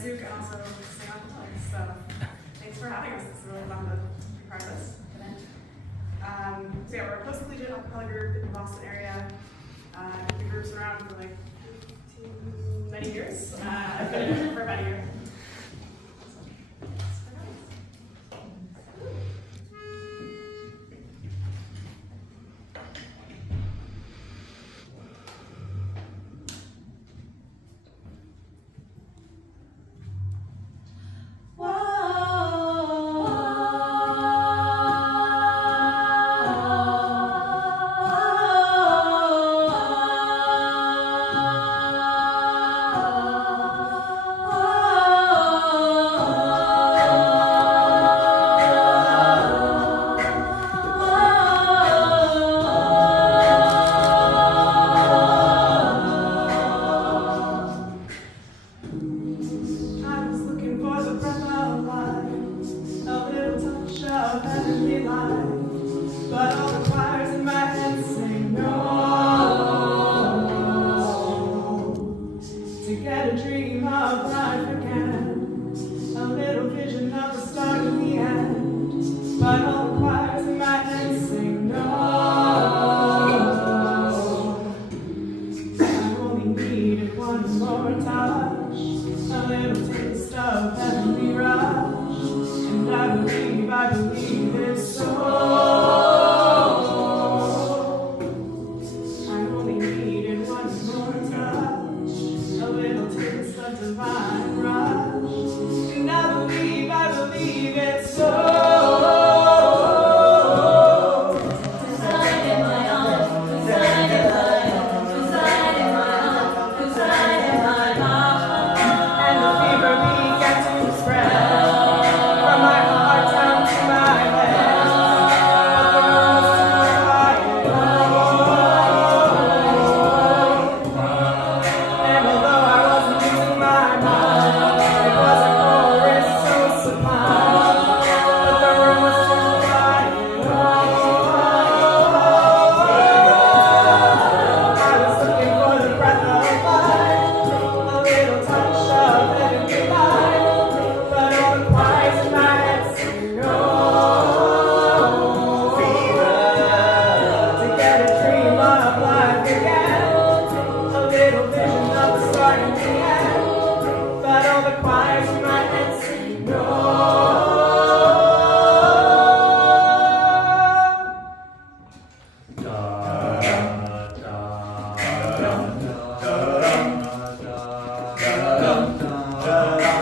Zook and also sing on the toys. So thanks for having us. It's really fun to be part of this event. So yeah, we're a post-collegiate a cappella group in the Boston area. The group's around for like many years. I've been in it for about a year. But all the choirs in my head sing no. To get a dream of life again, a little vision of the start and the end. But all the choirs in my head sing no. I only needed one more touch, a little taste of heavenly rush, and I believe it's so. Divine rush, and I believe it's so. Reside in my arms, reside in my arms, reside in my arms, reside in my arms. And the fever began to spread from my heart down to my head. And although I wasn't losing my mind, it was a chorus so sublime, but the room was too quiet. I was looking for the breath of life, a little touch of heavenly light, but all the choirs in my head sing no. To get a dream of life again, a little vision of the start and the end. But all the choirs in my head sing no. Da, da, da, da, da, da, da, da, da, da.